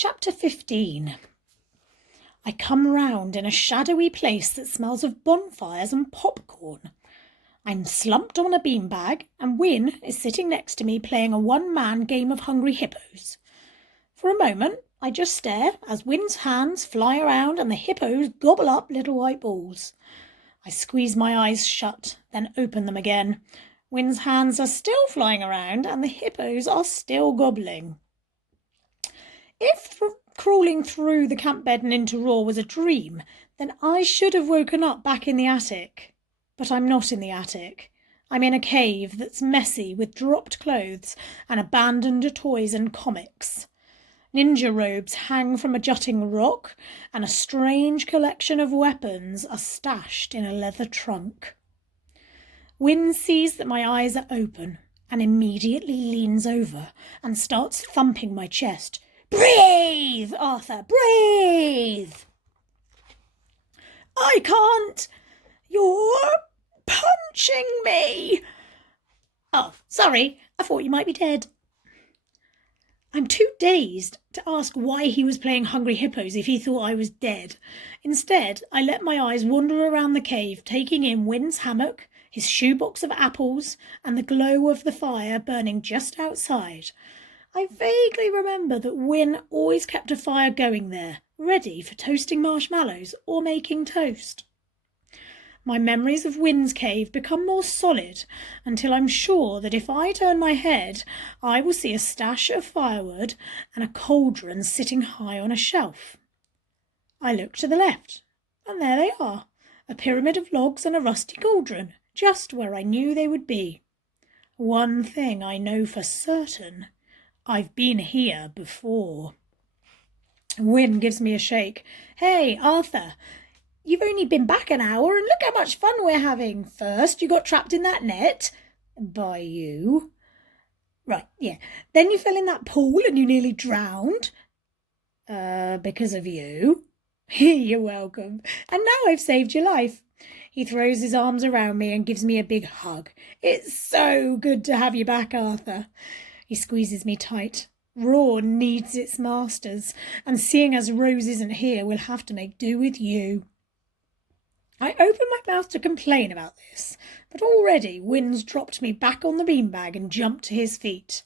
Chapter 15. I come round in a shadowy place that smells of bonfires and popcorn. I'm slumped on a beanbag, and Win is sitting next to me playing a one-man game of Hungry Hippos. For a moment, I just stare as Win's hands fly around and the hippos gobble up little white balls. I squeeze my eyes shut, then open them again. Win's hands are still flying around and the hippos are still gobbling. If crawling through the camp bed and into Raw was a dream, then I should have woken up back in the attic. But I'm not in the attic. I'm in a cave that's messy with dropped clothes and abandoned toys and comics. Ninja robes hang from a jutting rock, and a strange collection of weapons are stashed in a leather trunk. Win sees that my eyes are open and immediately leans over and starts thumping my chest. "Breathe, Arthur, breathe!" "I can't! You're punching me!" "Oh, sorry, I thought you might be dead." I'm too dazed to ask why he was playing Hungry Hippos if he thought I was dead. Instead, I let my eyes wander around the cave, taking in Win's hammock, his shoebox of apples, and the glow of the fire burning just outside. I vaguely remember that Win always kept a fire going there, ready for toasting marshmallows or making toast. My memories of Win's cave become more solid until I'm sure that if I turn my head, I will see a stash of firewood and a cauldron sitting high on a shelf. I look to the left, and there they are, a pyramid of logs and a rusty cauldron, just where I knew they would be. One thing I know for certain: I've been here before. Win gives me a shake. "Hey, Arthur, you've only been back an hour and look how much fun we're having. First, you got trapped in that net. By you. Right, yeah. Then you fell in that pool and you nearly drowned. Because of you. You're welcome. And now I've saved your life." He throws his arms around me and gives me a big hug. "It's so good to have you back, Arthur." He squeezes me tight. Raw needs its masters, and seeing as Rose isn't here, we'll have to make do with you. I open my mouth to complain about this, but already Win's dropped me back on the beanbag and jumped to his feet.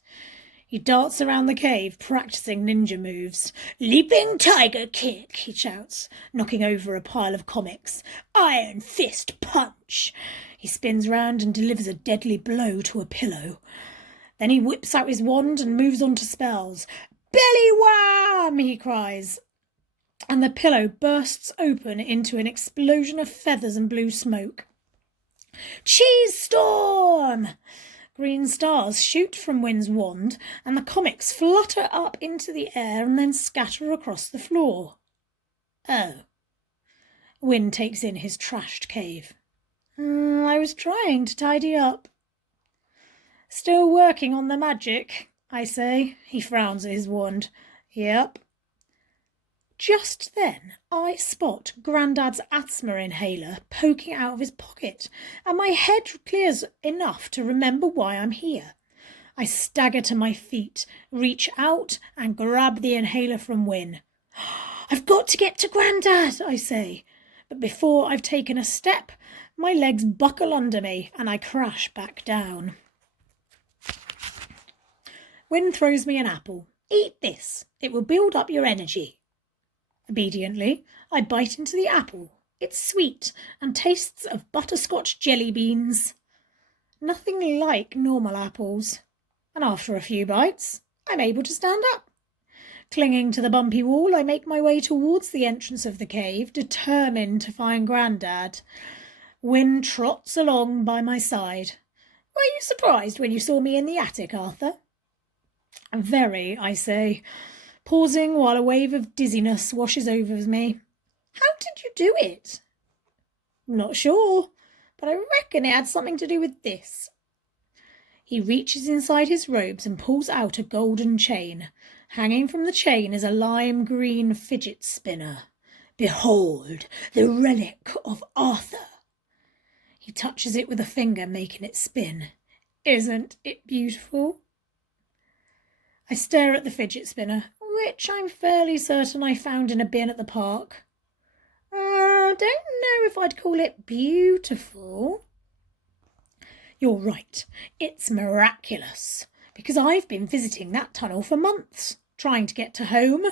He darts around the cave, practicing ninja moves. "Leaping tiger kick," he shouts, knocking over a pile of comics. "Iron fist punch." He spins round and delivers a deadly blow to a pillow. Then he whips out his wand and moves on to spells. "Belly wham!" he cries, and the pillow bursts open into an explosion of feathers and blue smoke. "Cheese storm!" Green stars shoot from Win's wand, and the comics flutter up into the air and then scatter across the floor. Oh. Win takes in his trashed cave. I was trying to tidy up. "Still working on the magic," I say. He frowns at his wand. "Yep." Just then, I spot Grandad's asthma inhaler poking out of his pocket, and my head clears enough to remember why I'm here. I stagger to my feet, reach out, and grab the inhaler from Win. "I've got to get to Grandad," I say. But before I've taken a step, my legs buckle under me, and I crash back down. Win throws me an apple. "Eat this. It will build up your energy." Obediently, I bite into the apple. It's sweet and tastes of butterscotch jelly beans. Nothing like normal apples. And after a few bites, I'm able to stand up. Clinging to the bumpy wall, I make my way towards the entrance of the cave, determined to find Grandad. Win trots along by my side. "Were you surprised when you saw me in the attic, Arthur?" "Very," I say, pausing while a wave of dizziness washes over me. "How did you do it?" "Not sure, but I reckon it had something to do with this." He reaches inside his robes and pulls out a golden chain. Hanging from the chain is a lime green fidget spinner. "Behold, the relic of Arthur." He touches it with a finger, making it spin. Isn't it beautiful? I stare at the fidget spinner. which I'm fairly certain I found in a bin at the park. I don't know if I'd call it beautiful. You're right, it's miraculous, because I've been visiting that tunnel for months, trying to get to home,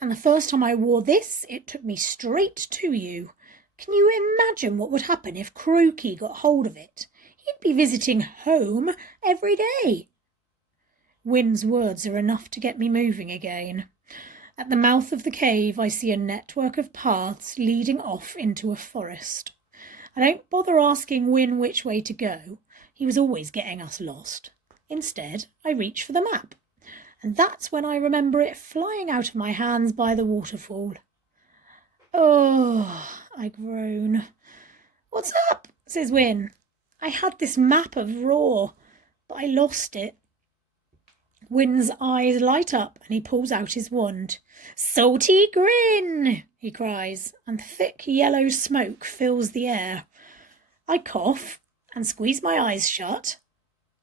and the first time I wore this, it took me straight to you. Can you imagine what would happen if Croaky got hold of it? He'd be visiting home every day. Wynne's words are enough to get me moving again. At the mouth of the cave, I see a network of paths leading off into a forest. I don't bother asking Wynne which way to go. He was always getting us lost. Instead, I reach for the map, and that's when I remember it flying out of my hands by the waterfall. Oh, I groan. What's up? Says Wynne. I had this map of Raw, but I lost it. Wynne's eyes light up and he pulls out his wand. Salty grin, he cries, and thick yellow smoke fills the air. I cough and squeeze my eyes shut,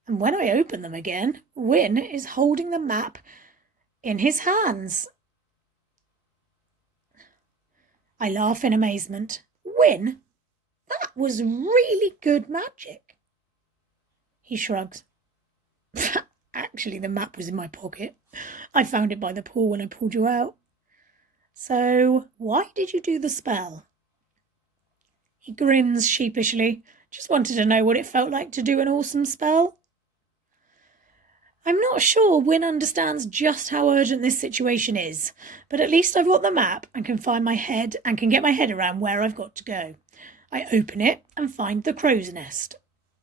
and when I open them again, Wynne is holding the map in his hands. I laugh in amazement. Wynne, that was really good magic. He shrugs. Actually, the map was in my pocket. I found it by the pool when I pulled you out. So, why did you do the spell? He grins sheepishly. Just wanted to know what it felt like to do an awesome spell. I'm not sure Wynne understands just how urgent this situation is, but at least I've got the map and can get my head around where I've got to go. I open it and find the crow's nest.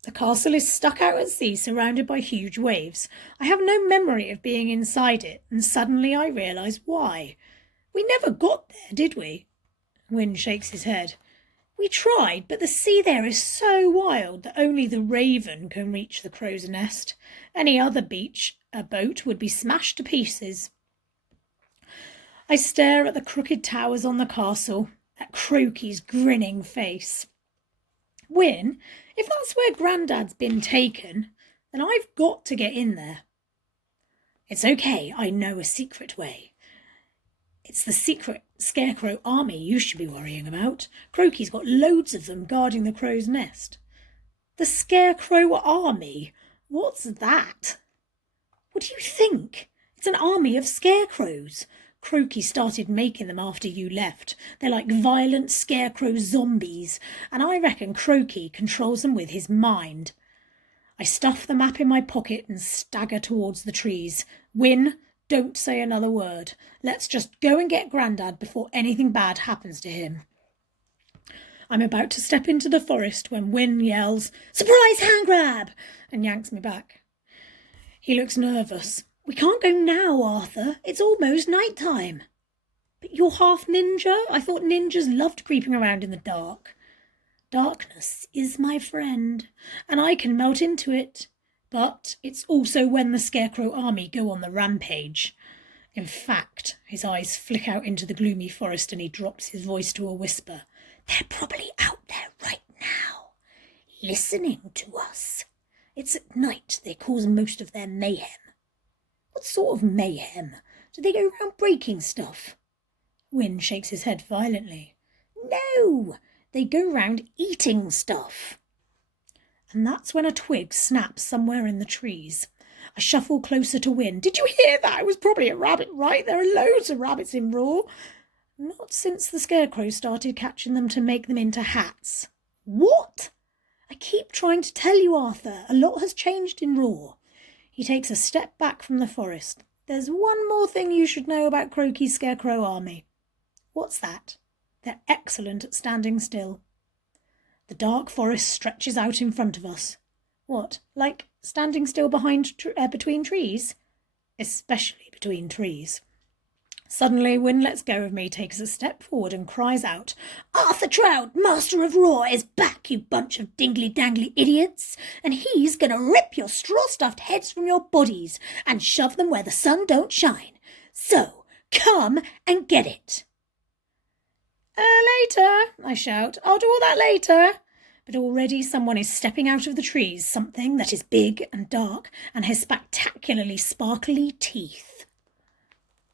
The castle is stuck out at sea, surrounded by huge waves. I have no memory of being inside it, and suddenly I realise why. We never got there, did we? Wynne shakes his head. We tried, but the sea there is so wild that only the Raven can reach the crow's nest. Any other boat would be smashed to pieces. I stare at the crooked towers on the castle, at Croaky's grinning face. Wynne, if that's where Grandad's been taken, then I've got to get in there. It's okay, I know a secret way. It's the secret Scarecrow army you should be worrying about. Croaky's got loads of them guarding the crow's nest. The Scarecrow army? What's that? What do you think? It's an army of scarecrows. Croaky started making them after you left. They're like violent scarecrow zombies, and I reckon Croaky controls them with his mind. I stuff the map in my pocket and stagger towards the trees. Wynne, don't say another word. Let's just go and get Grandad before anything bad happens to him. I'm about to step into the forest when Wynne yells, "Surprise hand grab!" and yanks me back. He looks nervous. We can't go now, Arthur. It's almost night time. But you're half ninja? I thought ninjas loved creeping around in the dark. Darkness is my friend, and I can melt into it. But it's also when the Scarecrow army go on the rampage. In fact, his eyes flick out into the gloomy forest and he drops his voice to a whisper. They're probably out there right now, listening to us. It's at night they cause most of their mayhem. What sort of mayhem? Do they go around breaking stuff? Wynne shakes his head violently. No, they go round eating stuff. And that's when a twig snaps somewhere in the trees. I shuffle closer to Wynne. Did you hear that? It was probably a rabbit, right? There are loads of rabbits in Raw. Not since the Scarecrow started catching them to make them into hats. What? I keep trying to tell you, Arthur. A lot has changed in Raw. He takes a step back from the forest. There's one more thing you should know about Croaky's Scarecrow army. What's that? They're excellent at standing still. The dark forest stretches out in front of us. What, like standing still between trees? Especially between trees. Suddenly, Wynne lets go of me, takes a step forward and cries out, Arthur Trout, Master of Raw, is back, you bunch of dingly-dangly idiots, and he's going to rip your straw-stuffed heads from your bodies and shove them where the sun don't shine. So, come and get it. Later, I shout. I'll do all that later. But already someone is stepping out of the trees, something that is big and dark and has spectacularly sparkly teeth.